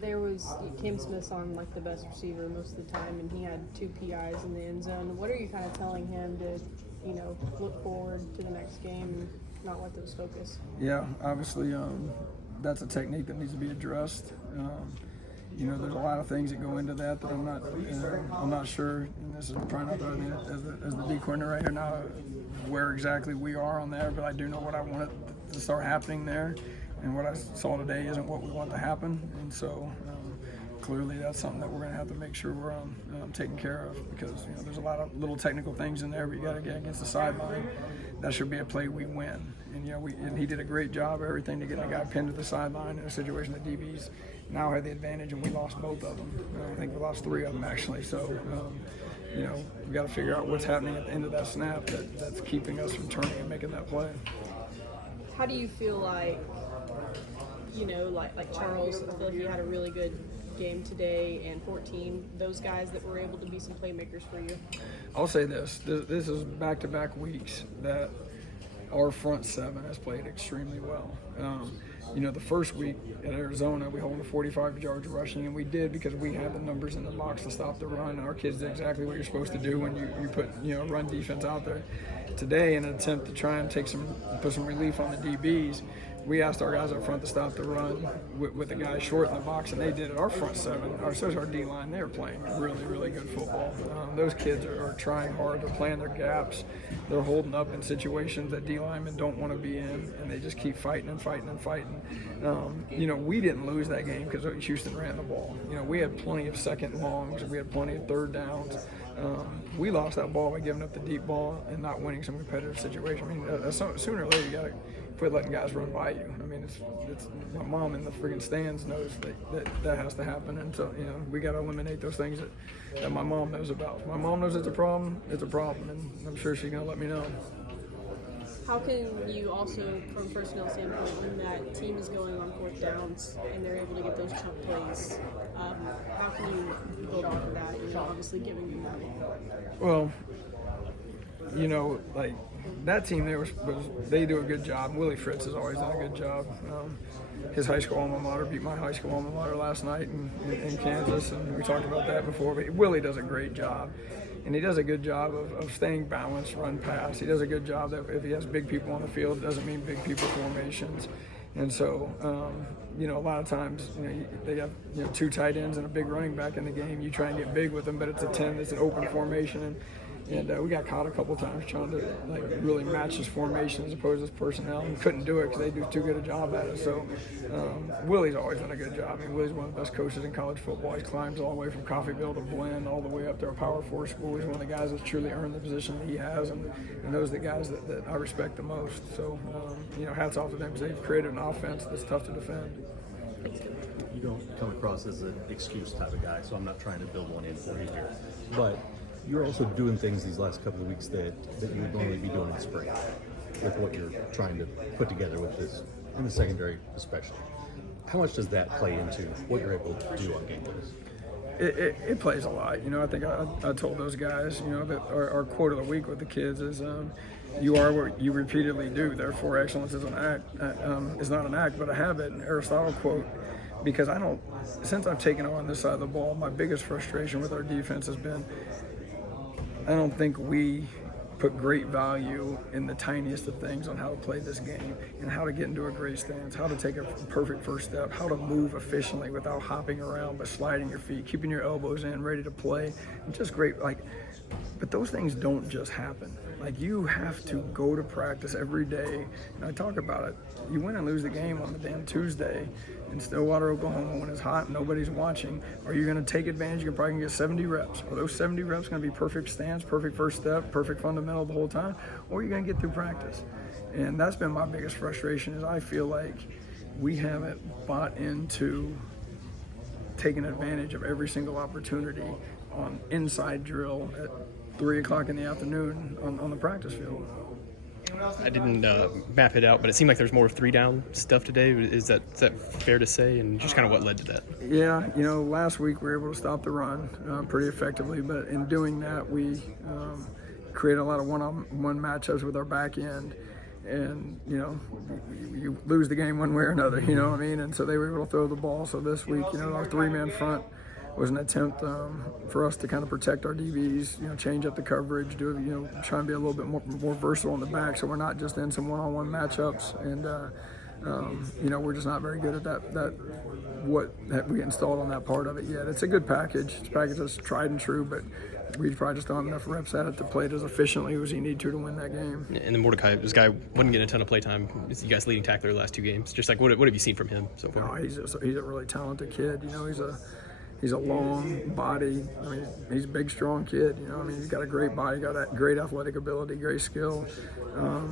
there was Kim Smith's on like the best receiver most of the time, and he had 2 PIs in the end zone. What are you kind of telling him to, look forward to the next game and not let those focus? Yeah, obviously, that's a technique that needs to be addressed. There's a lot of things that go into that I'm not sure. And this is probably not as the D coordinator right here now where exactly we are on there, but I do know what I want to start happening there, and what I saw today isn't what we want to happen, and so clearly that's something that we're going to have to make sure we're taking care of, because there's a lot of little technical things in there, but you got to get against the sideline. That should be a play we win, and he did a great job of everything to get the guy pinned to the sideline in a situation that DBs now had the advantage, and we lost both of them. I think we lost 3 of them actually. So, we got to figure out what's happening at the end of that snap that's keeping us from turning and making that play. How do you feel like, like Charles? I feel like he had a really good game today, and 14. Those guys that were able to be some playmakers for you. I'll say this is back-to-back weeks that our front 7 has played extremely well. The first week at Arizona, we held 45 yards rushing, and we did because we had the numbers in the box to stop the run, and our kids did exactly what you're supposed to do when you put run defense out there. Today, in an attempt to try and put some relief on the DBs, we asked our guys up front to stop the run with the guys short in the box, and they did it. Our front 7, our D-line, they're playing really, really good football. Those kids are trying hard. They're playing their gaps. They're holding up in situations that D-linemen don't want to be in, and they just keep fighting and fighting and fighting. We didn't lose that game because Houston ran the ball. We had plenty of second longs. We had plenty of third downs. We lost that ball by giving up the deep ball and not winning some competitive situation. Sooner or later you got to quit letting guys run by you. It's my mom in the friggin' stands knows that has to happen, and so we got to eliminate those things that my mom knows about. If my mom knows it's a problem, and I'm sure she's gonna let me know. How can you also, from personnel standpoint, when that team is going on 4th downs and they're able to get those chunk plays, how can you build off of that? Obviously giving them that. Well, that team there they do a good job. Willie Fritz has always done a good job. His high school alma mater beat my high school alma mater last night in Kansas, and we talked about that before. But Willie does a great job, and he does a good job of staying balanced, run pass. He does a good job that if he has big people on the field, it doesn't mean big people formations. And so, a lot of times, they have 2 tight ends and a big running back in the game. You try and get big with them, but it's a 10. It's an open formation, and we got caught a couple times trying to really match his formation as opposed to his personnel, and couldn't do it because they do too good a job at it. So Willie's always done a good job. Willie's one of the best coaches in college football. He climbs all the way from Coffeyville to Blinn, all the way up to a Power 4 school. He's one of the guys that's truly earned the position that he has, and those are the guys that I respect the most. So hats off to them because they've created an offense that's tough to defend. You don't come across as an excuse type of guy, so I'm not trying to build one in for you here, but you're also doing things these last couple of weeks that you would normally be doing in spring with what you're trying to put together with this, in the secondary especially. How much does that play into what you're able to do on game days? It plays a lot. I think I told those guys, that our quote of the week with the kids is, you are what you repeatedly do. Therefore, excellence is is not an act, but a habit. An Aristotle quote. Because since I've taken on this side of the ball, my biggest frustration with our defense has been, I don't think we put great value in the tiniest of things on how to play this game and how to get into a great stance, how to take a perfect first step, how to move efficiently without hopping around but sliding your feet, keeping your elbows in, ready to play. Just great. But those things don't just happen. You have to go to practice every day, and I talk about it. You win and lose the game on the damn Tuesday in Stillwater, Oklahoma, when it's hot and nobody's watching. Are you going to take advantage? You're probably going to get 70 reps. Are those 70 reps going to be perfect stance, perfect first step, perfect fundamental the whole time? Or are you going to get through practice? And that's been my biggest frustration is I feel like we haven't bought into taking advantage of every single opportunity on inside drill at 3 o'clock in the afternoon on the practice field. I didn't map it out, but it seemed like there's more 3-down stuff today. Is that fair to say? And just kind of what led to that? Yeah, last week we were able to stop the run pretty effectively, but in doing that we created a lot of one-on-one matchups with our back end. and you know, you lose the game one way or another. You know what I mean? And so they were able to throw the ball. So this week, you know, our 3-man front was an attempt for us to kind of protect our DBs, you know, change up the coverage, try and be a little bit more versatile in the back, so we're not just in some one-on-one matchups. And you know, we're just not very good at that we installed on that part of it yet. It's a good package. It's a package that's tried and true, but we probably just don't have enough reps at it to play it as efficiently as you need to win that game. And then Mordecai, this guy wasn't getting a ton of play time. Is you guys leading tackler the last 2 games? Just like what have you seen from him so far? No, he's a really talented kid. You know, he's a long body. I mean, he's a big, strong kid. You know, I mean, he's got a great body, got that great athletic ability, great skill.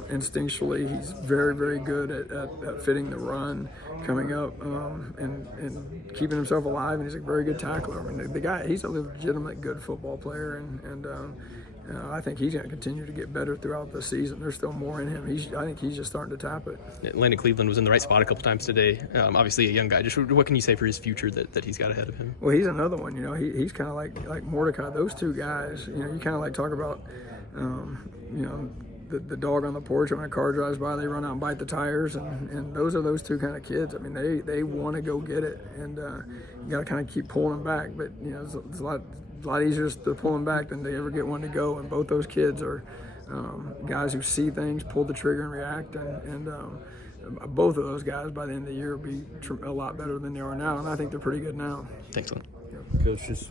Instinctually, he's very, very good at fitting the run, coming up, and keeping himself alive. And he's a very good tackler. I mean, the guy, he's a legitimate good football player, and I think he's going to continue to get better throughout the season. There's still more in him. I think he's just starting to tap it. Landon Cleveland was in the right spot a couple times today. Obviously a young guy. Just what can you say for his future that he's got ahead of him? Well, he's another one. You know, he's kind of like Mordecai. Those 2 guys. You know, you kind of like talk about, you know, the dog on the porch. When a car drives by, they run out and bite the tires, and those are those 2 kind of kids. I mean, they want to go get it, and you got to kind of keep pulling them back. But you know, it's a lot easier to pull them back than to ever get one to go. And both those kids are guys who see things, pull the trigger, and react. And both of those guys by the end of the year will be a lot better than they are now. And I think they're pretty good now. Thanks, Lynn. Coach, just